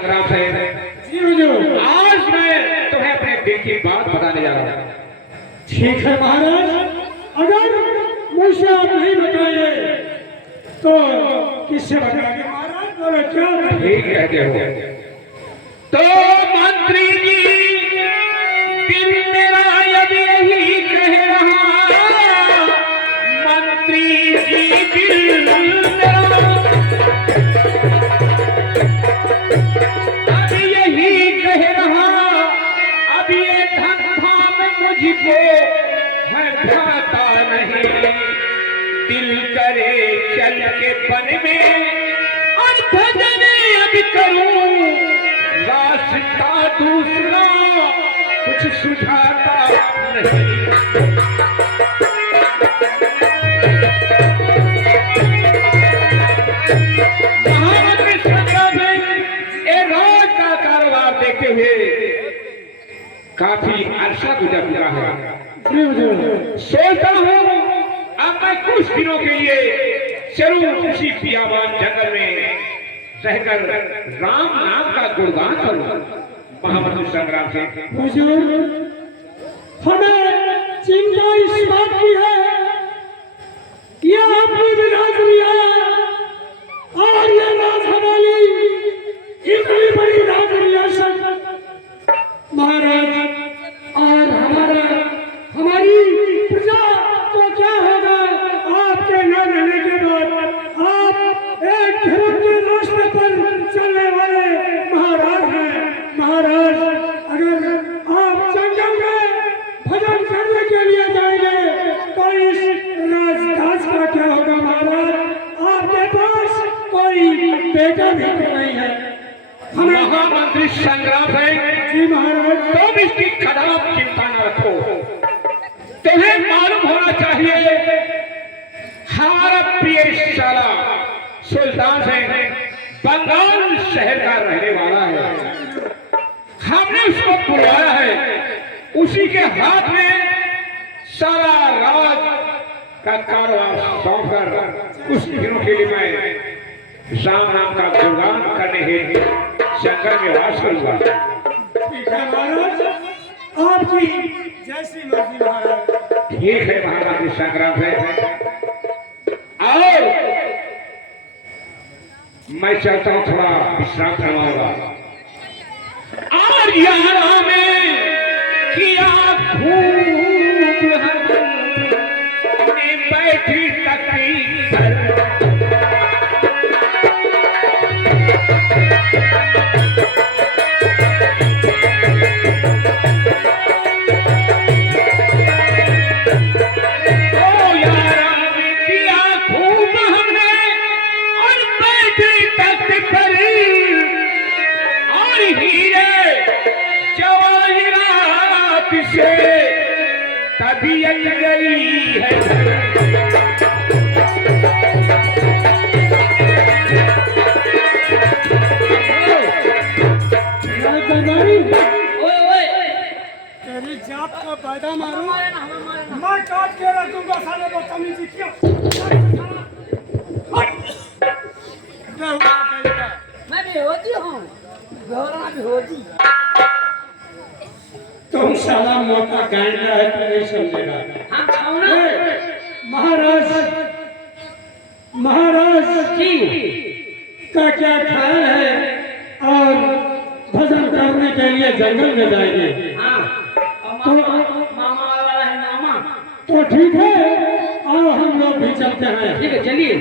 राम साहब जी हुजूर, आज मैं तुम्हें अपने दिल की बात बताने जा रहा हूँ। ठीक है महाराज, अगर मुझसे आप नहीं बताइए तो किससे बताएंगे महाराज? बोलो क्या? ठीक कहते हो। तो मंत्री जी, दिल मेरा अब यही कह रहा, मंत्री जी दिल मेरा अब यही कह रहा, अब ये धंधा में मुझको है भाता नहीं, दिल करे चल के बन में और भजन अब करूं, रास्ता दूसरा कुछ सुझाता नहीं। महामंत्री संग्राम ए राज का कारोबार देखते हुए काफी अरसा गुजर चुका है। सोचता हूँ अब मैं कुछ दिनों के लिए चलूं उसी बियाबान जंगल में रहकर राम नाम का गुणगान करूं। महामंत्री संग्राम से हुजूर, हमें चिंता इस बात की है कि आपने भी राज लिया और ये राज हमारी इतनी बड़ी राज रियासत महाराज, और हमारी प्रजा तो क्या होगा आपके न रहने के बाद? आप एक धर्म के रास्ते पर चलने वाले महाराज हैं। महाराज, अगर आप जंगल में भजन करने के लिए जाएंगे तो इस राजदास का क्या होगा महाराज? आपके पास कोई बेटा भी तो नहीं है। महामंत्री संग्राम है जी महाराज, तुम इसकी कदाप चिंता न रखो। तुम्हें मालूम होना चाहिए हमारा प्रिय साला सुल्तान है, बंगाल शहर का रहने वाला है। हमने उसको बुलाया है, उसी के हाथ में सारा राज का कारोबार सौंप कर कुछ दिनों के लिए मैं राम नाम का गुणगान करने हेतु जंगल में वास करूंगा। ठीक है महाराज, आपकी जैसी मर्जी महाराज। ठीक है महाराज संग्राम है, और मैं चाहता हूँ थोड़ा विश्राम करवाऊंगा। और यहाँ में किया खूब हमने बैठी तकरीर, तबीयत गई है। तेरी जात का पैदा मारूं, मैं काट के रखूंगा साले बदतमीजी किया। मैं भी होती हूँ, गौरा भी होती। तुम साला मौका काटना है तो नहीं समझेगा। हम छाऊना महाराज, महाराज जी का क्या ख्याल है? और भजन करने के लिए जंगल में जाएंगे। हाँ, तो मामा वाला है मामा। तो ठीक है, और हम लोग भी चलते हैं। ठीक है, चलिए।